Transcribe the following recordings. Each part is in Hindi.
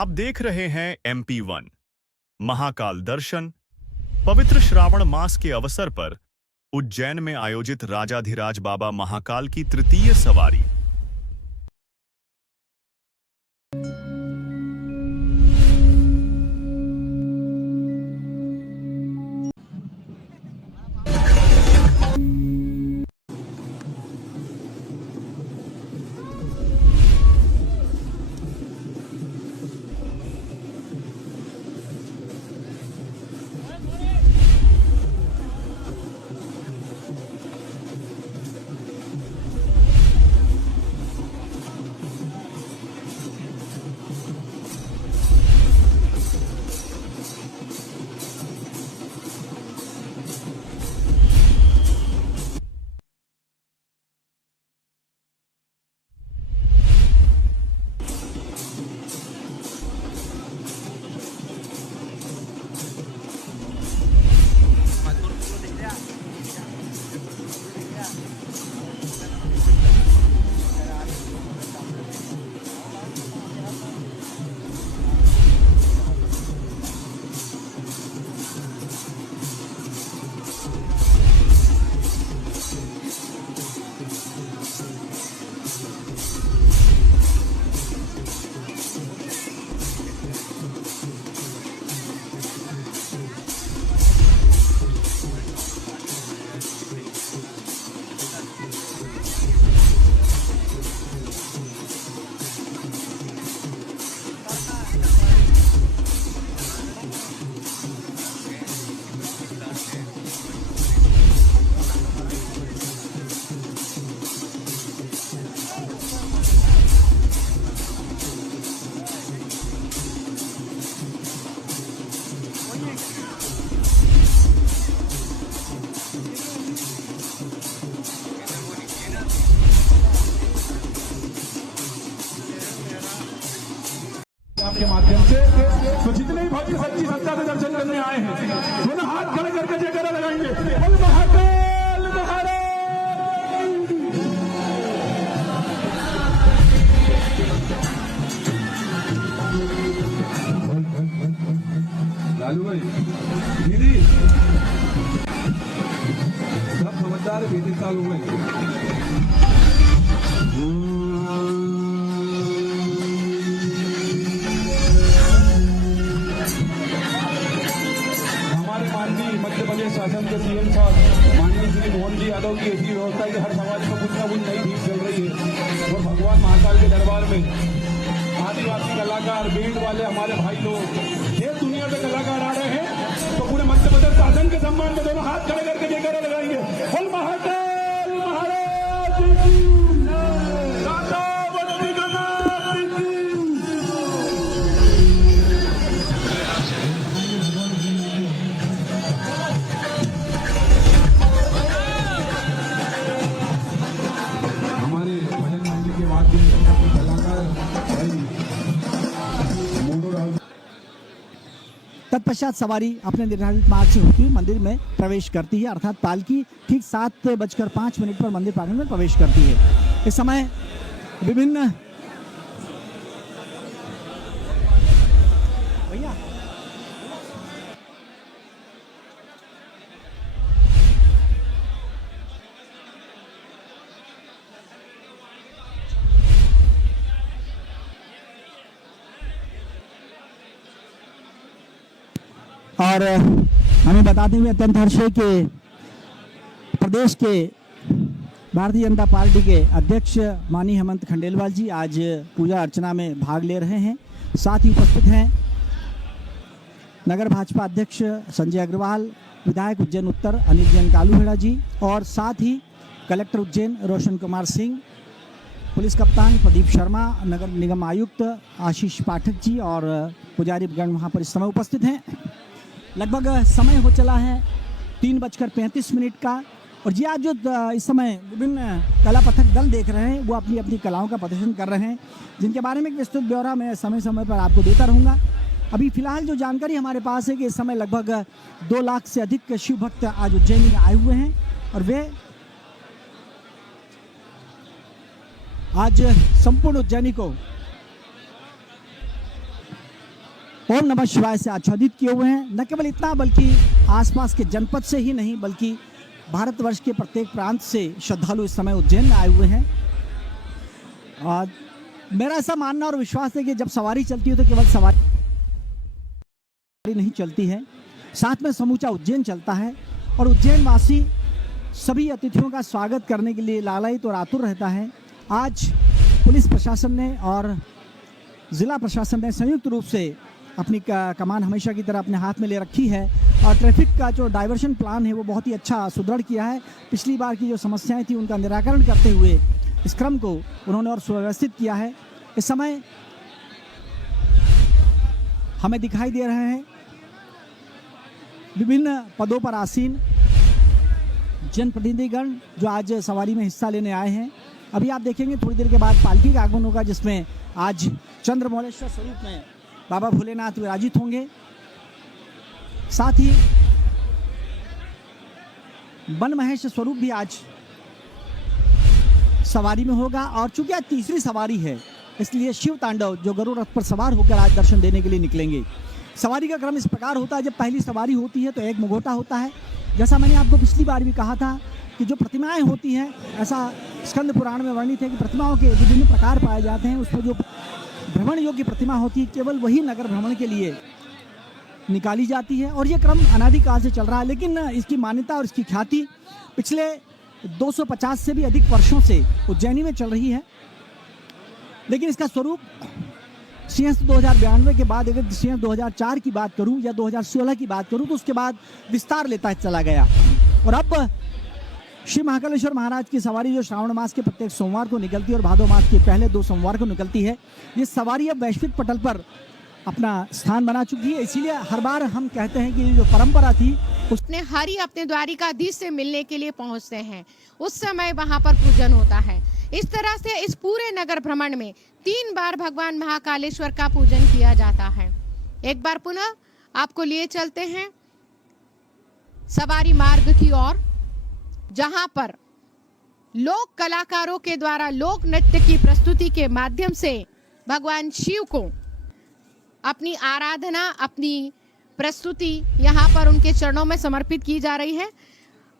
आप देख रहे हैं MP1 महाकाल दर्शन। पवित्र श्रावण मास के अवसर पर उज्जैन में आयोजित राजाधिराज बाबा महाकाल की तृतीय सवारी। के माध्यम से तो जितने भी भक्ति सच्ची श्रद्धा से दर्शन करने आए हैं दोनों हाथ खड़े करके जयकारा लगाएंगे। बोल महाकाल महाराज। लालू भाई दीदी सब समझदार 20 साल हुए। मध्य प्रदेश शासन के सीएम साहब माननीय श्री मोहन जी यादव की ऐसी व्यवस्था है कि हर समाज में कुछ ना कुछ नई चीज चल रही है और भगवान महाकाल के दरबार में आदिवासी कलाकार बैंड वाले हमारे भाई लोग देश दुनिया से कलाकार आ रहे हैं। तो पूरे मध्य प्रदेश शासन के सम्मान में दोनों हाथ खड़े करके जयकारा लगाएंगे। बोल महाकाल महाराज की तत्पश्चात सवारी अपने निर्धारित मार्ग से होती हुई मंदिर में प्रवेश करती है, अर्थात पालकी ठीक 7:05 पर मंदिर प्रांगण में प्रवेश करती है। इस समय विभिन्न और हमें बताते हुए अत्यंत हर्ष है कि प्रदेश के भारतीय जनता पार्टी के अध्यक्ष माननीय हेमंत खंडेलवाल जी आज पूजा अर्चना में भाग ले रहे हैं। साथ ही उपस्थित हैं नगर भाजपा अध्यक्ष संजय अग्रवाल, विधायक उज्जैन उत्तर अनिल जैन कालूहेड़ा जी और साथ ही कलेक्टर उज्जैन रोशन कुमार सिंह, पुलिस कप्तान प्रदीप शर्मा, नगर निगम आयुक्त आशीष पाठक जी और पुजारीगण वहाँ पर इस समय उपस्थित हैं। लगभग समय हो चला है 3:35 का और जी आज जो इस समय विभिन्न कला पथक दल देख रहे हैं वो अपनी अपनी कलाओं का प्रदर्शन कर रहे हैं, जिनके बारे में एक विस्तृत ब्यौरा मैं समय समय पर आपको देता रहूँगा। अभी फिलहाल जो जानकारी हमारे पास है कि इस समय लगभग 2 लाख से अधिक शिव भक्त आज उज्जैन में आए हुए हैं और वे आज संपूर्ण उज्जैनी को ओम नमः शिवाय से आच्छादित किए हुए हैं। न केवल इतना बल्कि आसपास के जनपद से ही नहीं बल्कि भारतवर्ष के प्रत्येक प्रांत से श्रद्धालु इस समय उज्जैन में आए हुए हैं। और मेरा ऐसा मानना और विश्वास है कि जब सवारी चलती है तो केवल सवारी नहीं चलती है, साथ में समूचा उज्जैन चलता है। और उज्जैन वासी सभी अतिथियों का स्वागत करने के लिए लालायित और आतुर रहता है। आज पुलिस प्रशासन ने और ज़िला प्रशासन ने संयुक्त रूप से अपनी कमान हमेशा की तरह अपने हाथ में ले रखी है और ट्रैफिक का जो डाइवर्शन प्लान है वो बहुत ही अच्छा सुदृढ़ किया है। पिछली बार की जो समस्याएं थी उनका निराकरण करते हुए इस क्रम को उन्होंने और सुव्यवस्थित किया है। इस समय हमें दिखाई दे रहे हैं विभिन्न पदों पर आसीन जनप्रतिनिधिगण जो आज सवारी में हिस्सा लेने आए हैं। अभी आप देखेंगे थोड़ी देर के बाद पालकी का आगमन होगा, जिसमें आज चंद्रमौलेश्वर स्वरूप में बाबा भोलेनाथ विराजित होंगे। साथ ही वन महेश स्वरूप भी आज सवारी में होगा। और चूंकि आज तीसरी सवारी है इसलिए शिव तांडव जो गरुड़ रथ पर सवार होकर आज दर्शन देने के लिए निकलेंगे। सवारी का क्रम इस प्रकार होता है, जब पहली सवारी होती है तो एक मुखौटा होता है। जैसा मैंने आपको पिछली बार भी कहा था कि जो प्रतिमाएं होती हैं, ऐसा स्कंद पुराण में वर्णित है कि प्रतिमाओं के विभिन्न प्रकार पाए जाते हैं। उसमें जो भ्रमण योग्य प्रतिमा होती है केवल वही नगर भ्रमण के लिए निकाली जाती है और ये क्रम अनादिकाल से चल रहा है। लेकिन इसकी मान्यता और इसकी ख्याति पिछले 250 से भी अधिक वर्षों से उज्जैनी में चल रही है। लेकिन इसका स्वरूप सिंहस्थ 2092 के बाद, अगर सिंहस्थ 2004 की बात करूं या 2016 की बात करूं तो उसके बाद विस्तार लेता चला गया। और अब श्री महाकालेश्वर महाराज की सवारी जो श्रावण मास के प्रत्येक सोमवार को निकलती है और भादो मास के पहले 2 सोमवार को निकलती है, ये सवारी अब वैश्विक पटल पर अपना स्थान बना चुकी है। इसीलिए हर बार हम कहते हैं कि जो परंपरा थी उसने हरि अपने द्वारिकाधीश से मिलने के लिए पहुंचते हैं, उस समय वहां पर पूजन होता है। इस तरह से इस पूरे नगर भ्रमण में 3 बार भगवान महाकालेश्वर का पूजन किया जाता है। एक बार पुनः आपको लिए चलते हैं सवारी मार्ग की ओर, जहां पर लोक कलाकारों के द्वारा लोक नृत्य की प्रस्तुति के माध्यम से भगवान शिव को अपनी आराधना, अपनी प्रस्तुति यहाँ पर उनके चरणों में समर्पित की जा रही है।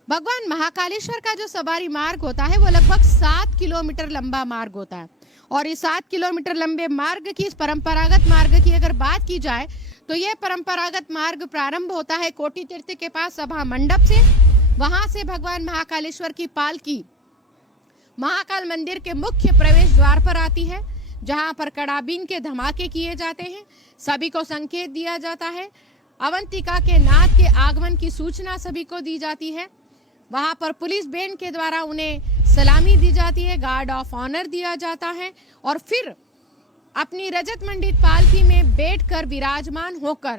भगवान महाकालेश्वर का जो सवारी मार्ग होता है वो लगभग 7 किलोमीटर लंबा मार्ग होता है। और इस 7 किलोमीटर लंबे मार्ग की, इस परंपरागत मार्ग की अगर बात की जाए तो यह परंपरागत मार्ग प्रारंभ होता है कोटि तीर्थ के पास सभा मंडप से। वहां से भगवान महाकालेश्वर की पालकी महाकाल मंदिर के मुख्य प्रवेश द्वार पर आती है, जहां पर कड़ाबीन के धमाके किए जाते हैं, सभी को संकेत दिया जाता है, अवंतिका के नाथ के आगमन की सूचना सभी को दी जाती है। वहां पर पुलिस बैंड के द्वारा उन्हें सलामी दी जाती है, गार्ड ऑफ ऑनर दिया जाता है और फिर अपनी रजत मंडित पालकी में बैठकर विराजमान होकर,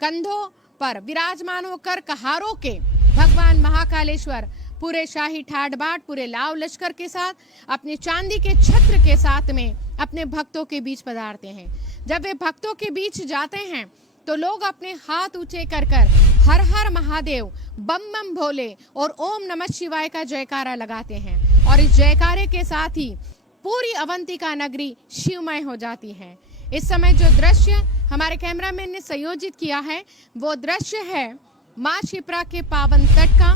कंधों पर विराजमान होकर कहारों के भगवान महाकालेश्वर पूरे शाही ठाट बाट, पूरे लाव लश्कर के साथ, अपने चांदी के छत्र के साथ में अपने भक्तों के बीच पधारते हैं। जब वे भक्तों के बीच जाते हैं तो लोग अपने हाथ ऊंचे कर कर हर हर महादेव, बम बम भोले और ओम नमः शिवाय का जयकारा लगाते हैं। और इस जयकारे के साथ ही पूरी अवंतिका नगरी शिवमय हो जाती है। इस समय जो दृश्य हमारे कैमरामैन ने संयोजित किया है वो दृश्य है माँ शिप्रा के पावन तट का।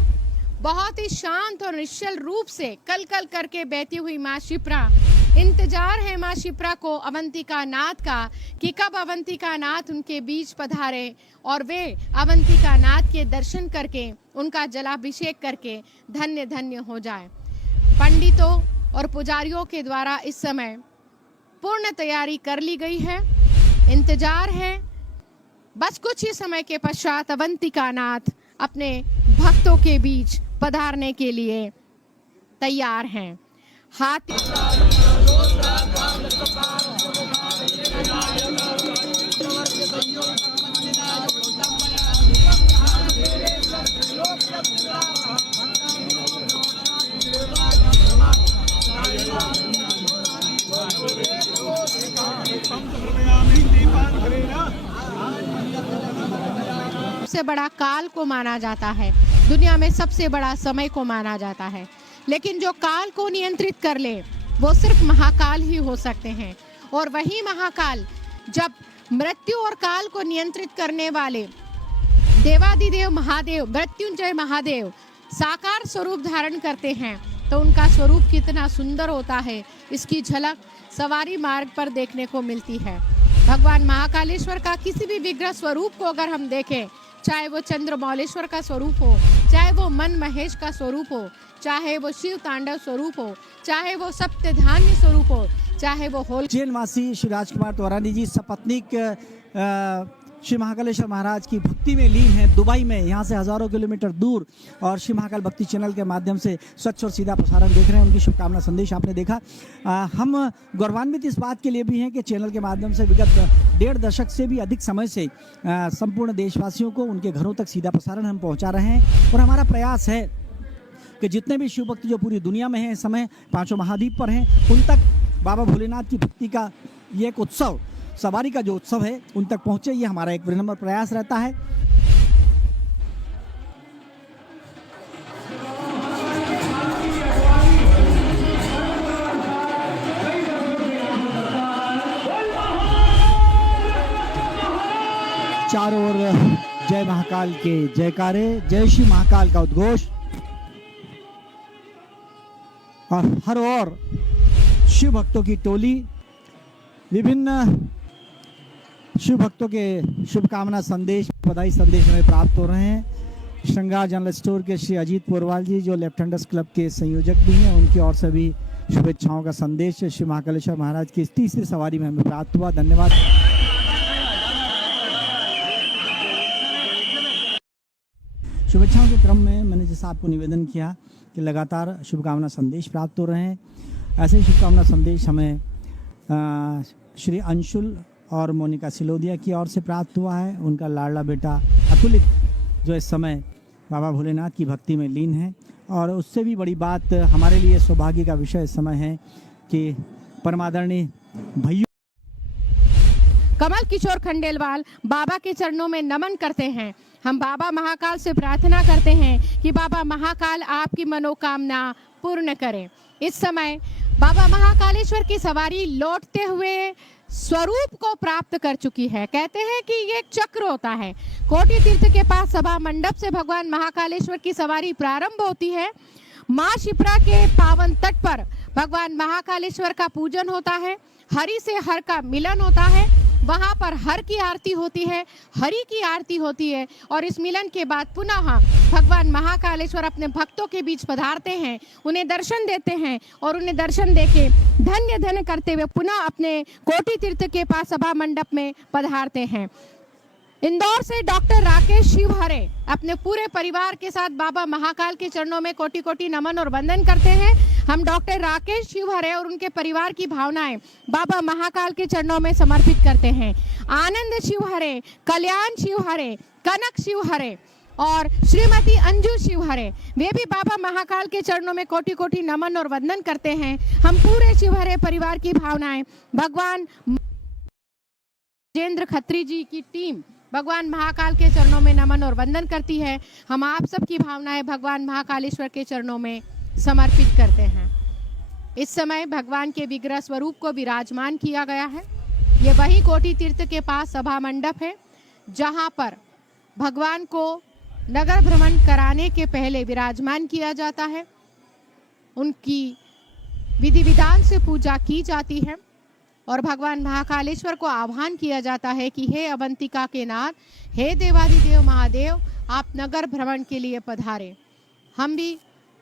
बहुत ही शांत और निश्चल रूप से कल कल करके बहती हुई माँ शिप्रा, इंतजार है माँ शिप्रा को अवंतिका नाथ का कि कब अवंतिका नाथ उनके बीच पधारे और वे अवंतिका नाथ के दर्शन करके, उनका जलाभिषेक करके धन्य धन्य हो जाए। पंडितों और पुजारियों के द्वारा इस समय पूर्ण तैयारी कर ली गई है। इंतजार है, बस कुछ ही समय के पश्चात अवंतिका नाथ अपने भक्तों के बीच पधारने के लिए तैयार हैं। हाथी सबसे बड़ा काल को माना जाता है, दुनिया में सबसे बड़ा समय को माना जाता है, लेकिन जो काल को नियंत्रित कर ले वो सिर्फ महाकाल ही हो सकते हैं। और वही महाकाल जब मृत्यु और काल को नियंत्रित करने वाले देवादिदेव महादेव मृत्युंजय महादेव साकार स्वरूप धारण करते हैं, तो उनका स्वरूप कितना सुंदर होता है, इसकी झलक सवारी मार्ग पर देखने को मिलती है। भगवान महाकालेश्वर का किसी भी विग्रह स्वरूप को अगर हम देखें, चाहे वो चंद्रमौलेश्वर का स्वरूप हो, चाहे वो मन महेश का स्वरूप हो, चाहे वो शिव तांडव स्वरूप हो, चाहे वो सप्तधान्य स्वरूप हो, चाहे वो होल उज्जैनवासी श्री राजकुमार त्वरानी जी सपत्नीक श्री महाकालेश्वर महाराज की भक्ति में लीन है दुबई में, यहाँ से हजारों किलोमीटर दूर, और श्री महाकाल भक्ति चैनल के माध्यम से स्वच्छ और सीधा प्रसारण देख रहे हैं। उनकी शुभकामना संदेश आपने देखा। हम गौरवान्वित इस बात के लिए भी हैं कि चैनल के माध्यम से विगत 1.5 दशक से भी अधिक समय से संपूर्ण देशवासियों को उनके घरों तक सीधा प्रसारण हम पहुँचा रहे हैं, और हमारा प्रयास है कि जितने भी शिव भक्त जो पूरी दुनिया में हैं, इस समय 5 महाद्वीप पर हैं, उन तक बाबा भोलेनाथ की भक्ति का ये एक उत्सव, सवारी का जो उत्सव है, उन तक पहुंचे, ये हमारा एक विनम्र प्रयास रहता है। चारों ओर जय महाकाल के जयकारे, जय श्री महाकाल का उद्घोष, और हर ओर शिव भक्तों की टोली, विभिन्न शिव भक्तों के शुभकामना संदेश, बधाई संदेश हमें प्राप्त हो रहे हैं। श्रृंगार जनरल स्टोर के श्री अजीत पोरवाल जी, जो लेफ्ट हैंडर्स क्लब के संयोजक भी हैं, उनकी ओर से भी शुभेच्छाओं का संदेश श्री महाकालेश्वर महाराज की इस तीसरी सवारी में हमें प्राप्त हुआ। धन्यवाद। शुभेच्छाओं के क्रम में मैंने जैसा आपको निवेदन किया कि लगातार शुभकामना संदेश प्राप्त हो रहे हैं, ऐसे ही शुभकामना संदेश हमें श्री अंशुल और मोनिका सिलोदिया की ओर से प्राप्त हुआ है। उनका लाडला बेटा अतुलित जो इस समय बाबा भोलेनाथ की भक्ति में लीन है, और उससे भी बड़ी बात हमारे लिए सौभाग्य का विषय इस समय है कि परमादरणीय भैया कमल किशोर खंडेलवाल बाबा के चरणों में नमन करते हैं। हम बाबा महाकाल से प्रार्थना करते हैं कि बाबा महाकाल आपकी मनोकामना पूर्ण करें। इस समय बाबा महाकालेश्वर की सवारी लौटते हुए स्वरूप को प्राप्त कर चुकी है। कहते हैं कि ये एक चक्र होता है। कोटि तीर्थ के पास सभा मंडप से भगवान महाकालेश्वर की सवारी प्रारंभ होती है। माँ शिप्रा के पावन तट पर भगवान महाकालेश्वर का पूजन होता है, हरि से हर का मिलन होता है, वहां पर हर की आरती होती है, हरि की आरती होती है, और इस मिलन के बाद पुनः भगवान महाकालेश्वर अपने भक्तों के बीच पधारते हैं, उन्हें दर्शन देते हैं, और उन्हें दर्शन देके धन्य धन्य करते हुए पुनः अपने कोटि तीर्थ के पास सभा मंडप में पधारते हैं। इंदौर से डॉक्टर राकेश शिवहरे अपने पूरे परिवार के साथ बाबा महाकाल के चरणों में कोटि कोटि नमन और वंदन करते हैं। हम डॉक्टर राकेश शिवहरे और उनके परिवार की भावनाएं बाबा महाकाल के चरणों में समर्पित करते हैं। आनंद शिवहरे, कल्याण शिवहरे, कनक शिवहरे और श्रीमती अंजू शिवहरे, वे भी बाबा महाकाल के चरणों में कोटि कोटि नमन और वंदन करते हैं। हम पूरे शिवहरे परिवार की भावनाएं भगवान राजेंद्र खत्री जी की टीम भगवान महाकाल के चरणों में नमन और वंदन करती है। हम आप सबकी भावनाएं भगवान महाकालेश्वर के चरणों में समर्पित करते हैं। इस समय भगवान के विग्रह स्वरूप को विराजमान किया गया है। ये वही कोटि तीर्थ के पास सभा मंडप है, जहां पर भगवान को नगर भ्रमण कराने के पहले विराजमान किया जाता है। उनकी विधि विधान से पूजा की जाती है, और भगवान महाकालेश्वर को आह्वान किया जाता है कि हे अवंतिका के नाथ, हे देवादिदेव महादेव, आप नगर भ्रमण के लिए पधारें। हम भी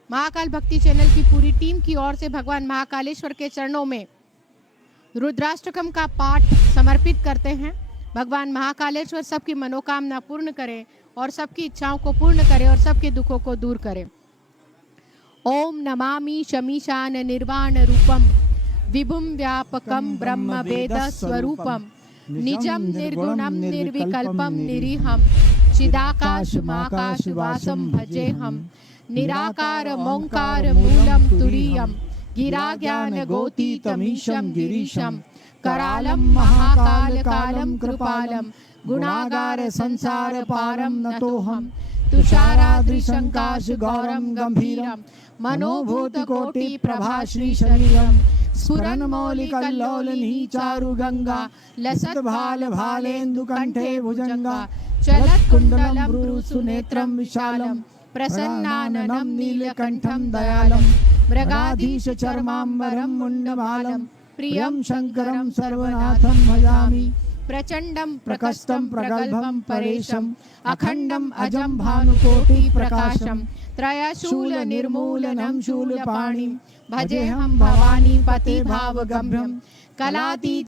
महाकाल भक्ति चैनल की पूरी टीम की ओर से भगवान महाकालेश्वर के चरणों में रुद्राष्टकम का पाठ समर्पित करते हैं। भगवान महाकालेश्वर सबकी मनोकामना पूर्ण करे और सबकी इच्छाओं को पूर्ण करे और सबके दुखों को दूर करे। ओम नमामि शमीशान निर्वाण रूपम विभुम व्यापकम ब्रह्म वेद स्वरूपम निजम निर्गुणम निर्विकल्पम निरीहम चिदाकाश वासम भजे हम निराकार मोंकार मूलम तुरीयम गिरा ज्ञान गोतीतमीशम गिरीशम करालम महाकाल कालम कृपालम गुणागार संसार पारम नतोहम तुषाराद्रिशङ्काश गौरं गम्भीरं मनोभूतकोटि प्रभाश्री शरीरं स्फुरन्मौलिकल्लोलिनी चारुगङ्गा लसद्भाल भालेन्दुकण्ठे भुजङ्गा चलत्कुण्डलं भ्रूसुनेत्रं विशालं प्रसन्नाननं नीलकण्ठं दयालं मृगाधीश चर्माम्बरं मुण्डमालं प्रियं शङ्करं सर्वनाथं भजामि प्रचण्डं प्रकष्टं प्रगल्भं परेशम् अखण्डम् अजं भानुकोटि प्रकाशं त्रयशूल निर्मूलनं शूलपाणिं भजेऽहं भवानी पति भावगम्भ्यं कलातीत